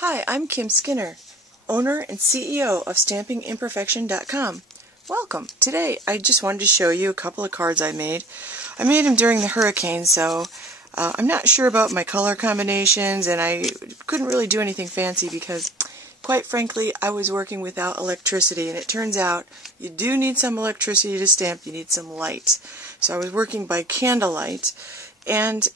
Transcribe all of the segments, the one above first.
Hi, I'm Kim Skinner, owner and CEO of StampingImperfection.com. Welcome. Today I just wanted to show you a couple of cards I made. I made them during the hurricane, so I'm not sure about my color combinations, and I couldn't really do anything fancy because, quite frankly, I was working without electricity, and it turns out you do need some electricity to stamp. You need some light. So I was working by candlelight, and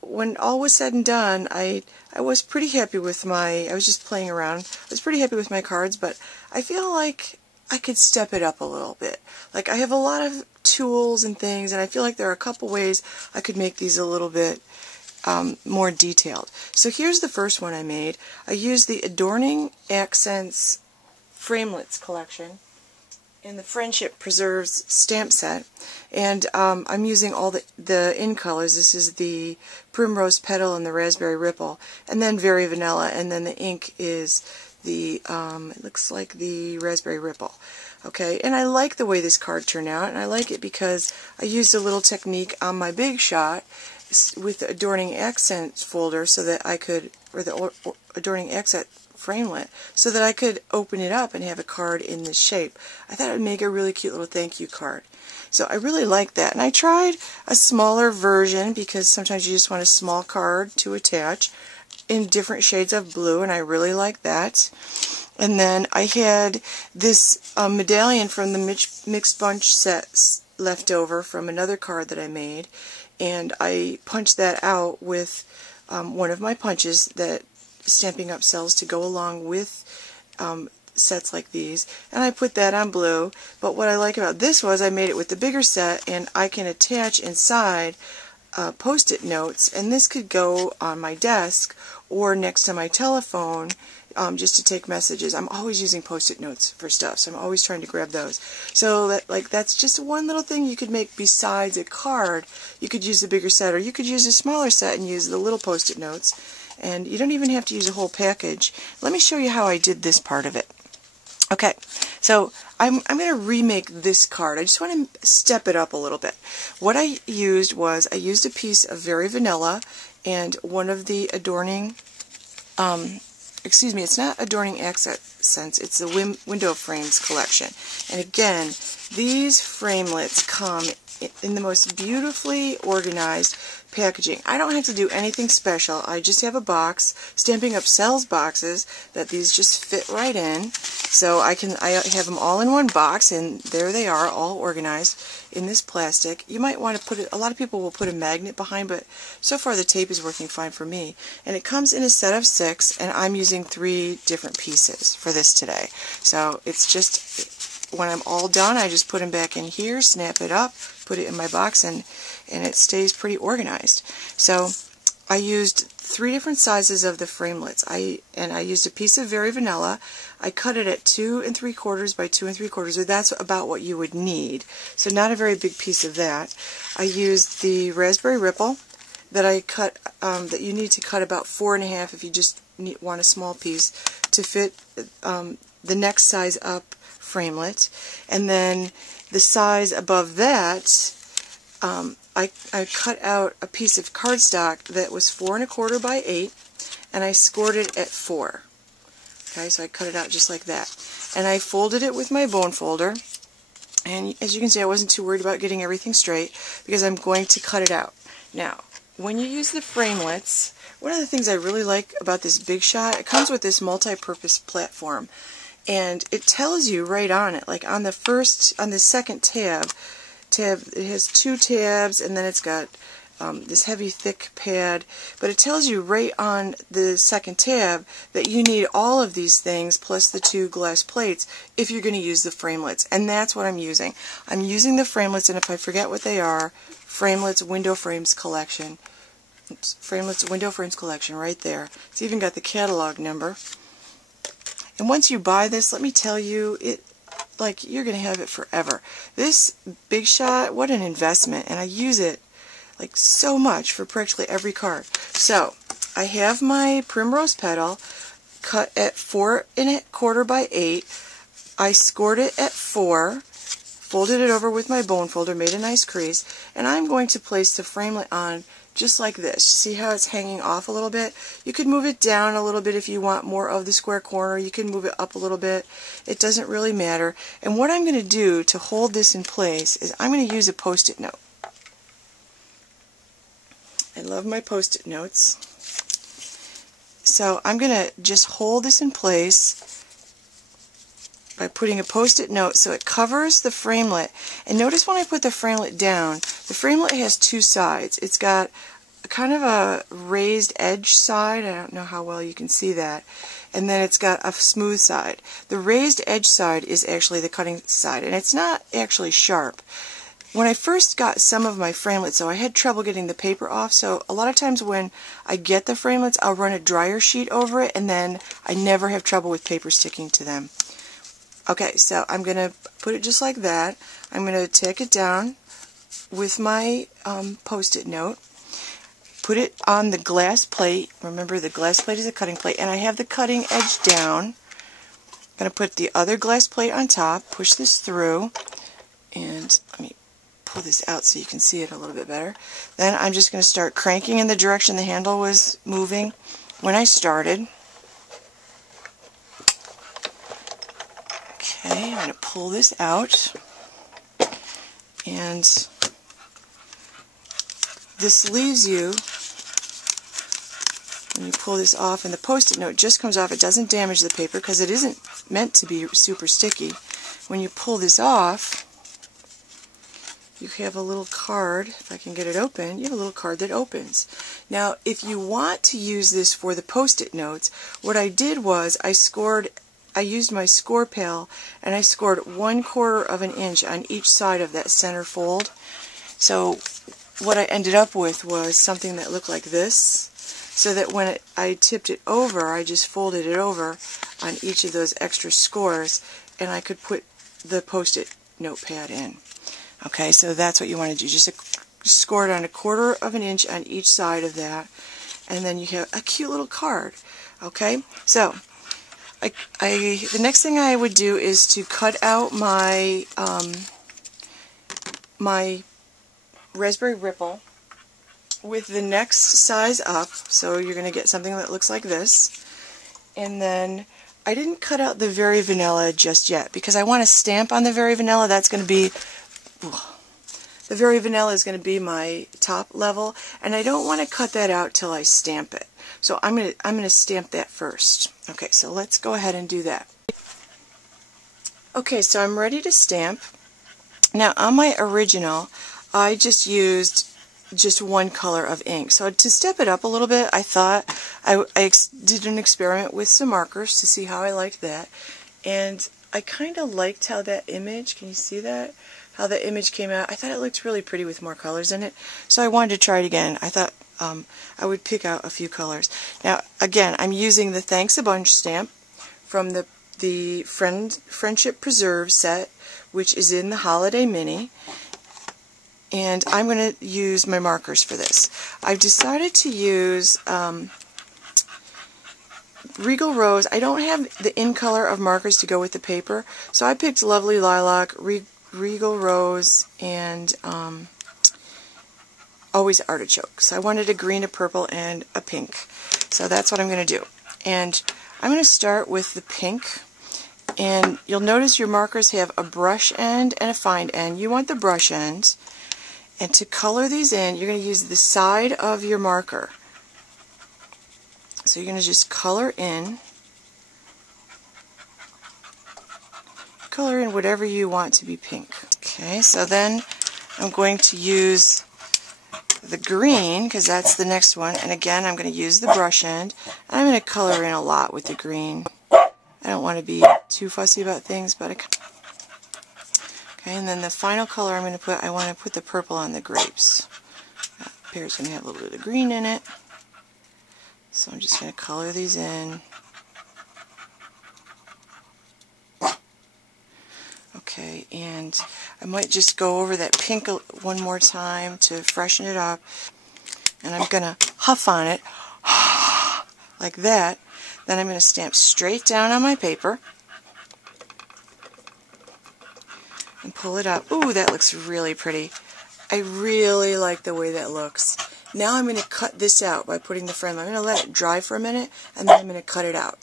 when all was said and done, I was pretty happy with I was just playing around. I was pretty happy with my cards, but I feel like I could step it up a little bit. Like, I have a lot of tools and things, and I feel like there are a couple ways I could make these a little bit more detailed. So here's the first one I made. I used the Adorning Accents Framelits collection in the Friendship Preserves stamp set, and I'm using all the in colors. This is the Primrose Petal and the Raspberry Ripple, and then Very Vanilla, and then the ink is the, it looks like the Raspberry Ripple. Okay, and I like the way this card turned out, and I like it because I used a little technique on my Big Shot with the Adorning Accent folder so that I could, or the Adorning Accent Framelit, so that I could open it up and have a card in this shape. I thought it would make a really cute little thank you card. So I really like that. And I tried a smaller version because sometimes you just want a small card to attach in different shades of blue, and I really like that. And then I had this medallion from the Mixed Bunch set left over from another card that I made, and I punched that out with one of my punches that Stampin' Up! Sells to go along with sets like these, and I put that on blue. But what I like about this was I made it with the bigger set, and I can attach inside post-it notes, and this could go on my desk or next to my telephone just to take messages. I'm always using post-it notes for stuff, so I'm always trying to grab those. So that's just one little thing you could make besides a card. You could use the bigger set, or you could use a smaller set and use the little post-it notes. And you don't even have to use a whole package. Let me show you how I did this part of it. Okay, so I'm going to remake this card. I just want to step it up a little bit. What I used was, I used a piece of Very Vanilla and one of the Adorning, excuse me, it's not Adorning Accents, it's the Window Frames collection. And again, these framelits come in the most beautifully organized packaging. I don't have to do anything special. I just have a box. Stampin' Up! Sells boxes that these just fit right in. So I have them all in one box, and there they are, all organized in this plastic. You might want to put it, a lot of people will put a magnet behind, but so far the tape is working fine for me. And it comes in a set of 6, and I'm using 3 different pieces for this today. So it's just, when I'm all done, I just put them back in here, snap it up, put it in my box, and it stays pretty organized. So I used 3 different sizes of the framelits. I used a piece of Very Vanilla. I cut it at 2 3/4 by 2 3/4, or that's about what you would need. So not a very big piece of that. I used the Raspberry Ripple that I cut, that you need to cut about 4 1/2 if you just want a small piece to fit the next size up framelit. And then the size above that, I cut out a piece of cardstock that was 4 1/4 by 8, and I scored it at 4. Okay, so I cut it out just like that. And I folded it with my bone folder, and as you can see, I wasn't too worried about getting everything straight because I'm going to cut it out. Now, when you use the framelits, one of the things I really like about this Big Shot, it comes with this multi-purpose platform, and it tells you right on it, like on the second tab, it has 2 tabs, and then it's got this heavy thick pad, but it tells you right on the second tab that you need all of these things plus the 2 glass plates if you're going to use the framelits, and that's what I'm using. I'm using the framelits, and if I forget what they are, Framelits Window Frames Collection. Oops, Framelits Window Frames Collection right there. It's even got the catalog number. And once you buy this, let me tell you, you're going to have it forever. This Big Shot, what an investment, and I use it like so much for practically every card. So I have my Primrose Petal cut at 4 1/4 by 8. I scored it at 4, folded it over with my bone folder, made a nice crease, and I'm going to place the framelit on just like this. See how it's hanging off a little bit? You could move it down a little bit if you want more of the square corner. You can move it up a little bit. It doesn't really matter. And what I'm going to do to hold this in place is I'm going to use a Post-it note. I love my Post-it notes. So I'm going to just hold this in place by putting a Post-it note so it covers the framelit. And notice when I put the framelit down, the framelit has two sides. It's got kind of a raised edge side. I don't know how well you can see that. And then it's got a smooth side. The raised edge side is actually the cutting side, and it's not actually sharp. When I first got some of my framelits, though, I had trouble getting the paper off, so a lot of times when I get the framelits, I'll run a dryer sheet over it, and then I never have trouble with paper sticking to them. Okay, so I'm going to put it just like that. I'm going to take it down with my Post-it note, put it on the glass plate. Remember, the glass plate is a cutting plate, and I have the cutting edge down. I'm going to put the other glass plate on top, push this through, and let me pull this out so you can see it a little bit better. Then I'm just going to start cranking in the direction the handle was moving when I started. Okay, I'm going to pull this out, and this leaves you, when you pull this off, and the Post-it note just comes off, it doesn't damage the paper because it isn't meant to be super sticky. When you pull this off, you have a little card. If I can get it open, you have a little card that opens. Now, if you want to use this for the Post-it notes, what I did was I used my score pail, and I scored 1/4 of an inch on each side of that center fold. So what I ended up with was something that looked like this, so that when I tipped it over, I just folded it over on each of those extra scores, and I could put the Post-it notepad in. Okay, so that's what you want to do. Just score it on 1/4 of an inch on each side of that, and then you have a cute little card. Okay, so the next thing I would do is to cut out my my Raspberry Ripple with the next size up. So you're going to get something that looks like this. And then I didn't cut out the Very Vanilla just yet because I want to stamp on the Very Vanilla. That's going to be the Very Vanilla is going to be my top level, and I don't want to cut that out till I stamp it. So I'm going to stamp that first. Okay, so let's go ahead and do that. Okay, so I'm ready to stamp. Now on my original, I just used just one color of ink. So to step it up a little bit, I thought I did an experiment with some markers to see how I liked that. And I kind of liked how that image, can you see that? How the image came out. I thought it looked really pretty with more colors in it. So I wanted to try it again. I thought I would pick out a few colors. Now again, I'm using the Thanks a Bunch stamp from the Friendship Preserve set, which is in the Holiday Mini. And I'm going to use my markers for this. I've decided to use Regal Rose. I don't have the in color of markers to go with the paper, so I picked Lovely Lilac, Regal Rose, and Always Artichoke. So I wanted a green, a purple, and a pink. So that's what I'm going to do. And I'm going to start with the pink. And you'll notice your markers have a brush end and a fine end. You want the brush end. And to color these in, you're going to use the side of your marker. So you're going to just color in whatever you want to be pink. Okay, so then I'm going to use the green, because that's the next one, and again I'm going to use the brush end, and I'm going to color in a lot with the green. I don't want to be too fussy about things, but okay, and then the final color I'm going to put, I want to put the purple on the grapes. That pear's going to have a little bit of green in it, so I'm just going to color these in. Okay, and I might just go over that pink one more time to freshen it up, and I'm going to huff on it like that. Then I'm going to stamp straight down on my paper and pull it up. Ooh, that looks really pretty. I really like the way that looks. Now I'm going to cut this out by putting the frame. I'm going to let it dry for a minute, and then I'm going to cut it out.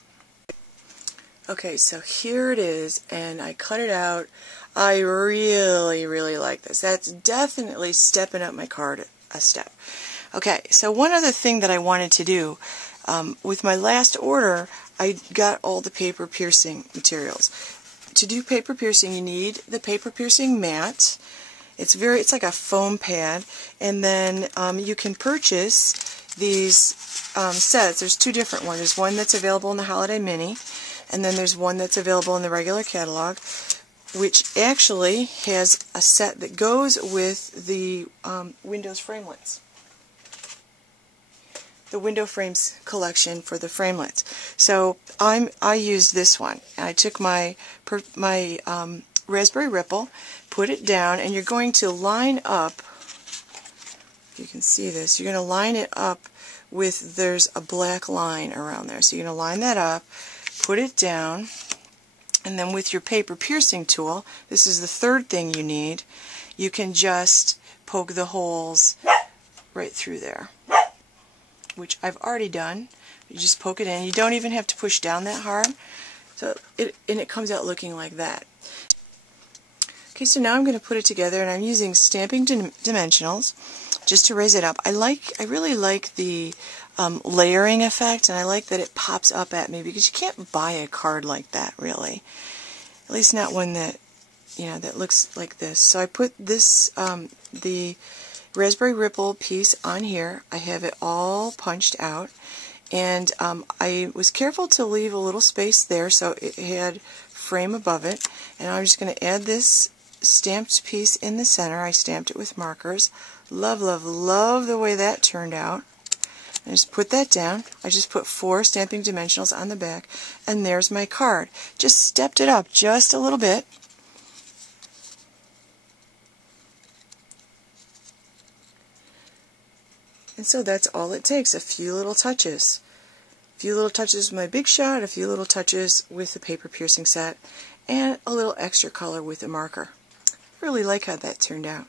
Okay, so here it is, and I cut it out. I really, really like this. That's definitely stepping up my card a step. Okay, so one other thing that I wanted to do, with my last order, I got all the paper piercing materials. To do paper piercing, you need the paper piercing mat. It's like a foam pad, and then you can purchase these sets. There's two different ones. There's one that's available in the Holiday Mini, and then there's one that's available in the regular catalog, which actually has a set that goes with the Windows Framelits. The Window Frames collection for the Framelits. So I used this one. I took my Raspberry Ripple, put it down, and you're going to line up, if you can see this, you're going to line it up with, there's a black line around there. So you're going to line that up, put it down, and then with your paper piercing tool, this is the third thing you need, you can just poke the holes right through there, which I've already done. You just poke it in. You don't even have to push down that hard. So it comes out looking like that. Okay, so now I'm going to put it together, and I'm using Stampin' Dimensionals just to raise it up. I really like the layering effect, and I like that it pops up at me, because you can't buy a card like that, really. At least not one that, that looks like this. So I put this, the Raspberry Ripple piece on here. I have it all punched out, and I was careful to leave a little space there so it had frame above it, and I'm just going to add this stamped piece in the center. I stamped it with markers. Love, love, love the way that turned out. I just put that down. I just put 4 Stampin' Dimensionals on the back, and there's my card. Just stepped it up just a little bit. And so that's all it takes, a few little touches. A few little touches with my Big Shot, a few little touches with the paper piercing set, and a little extra color with the marker. I really like how that turned out.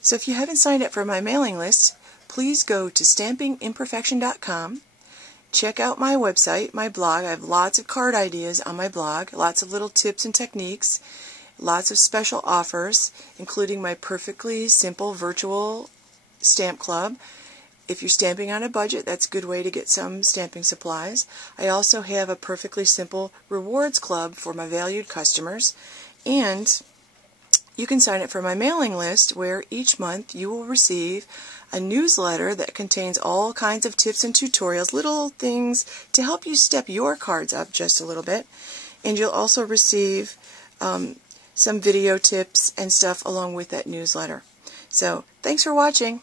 So if you haven't signed up for my mailing list, please go to stampingimperfection.com. Check out my website, my blog. I have lots of card ideas on my blog, lots of little tips and techniques, lots of special offers, including my perfectly simple virtual stamp club. If you're stamping on a budget, that's a good way to get some stamping supplies. I also have a perfectly simple rewards club for my valued customers, and you can sign up for my mailing list, where each month you will receive a newsletter that contains all kinds of tips and tutorials, little things to help you step your cards up just a little bit. And you'll also receive some video tips and stuff along with that newsletter. So thanks for watching.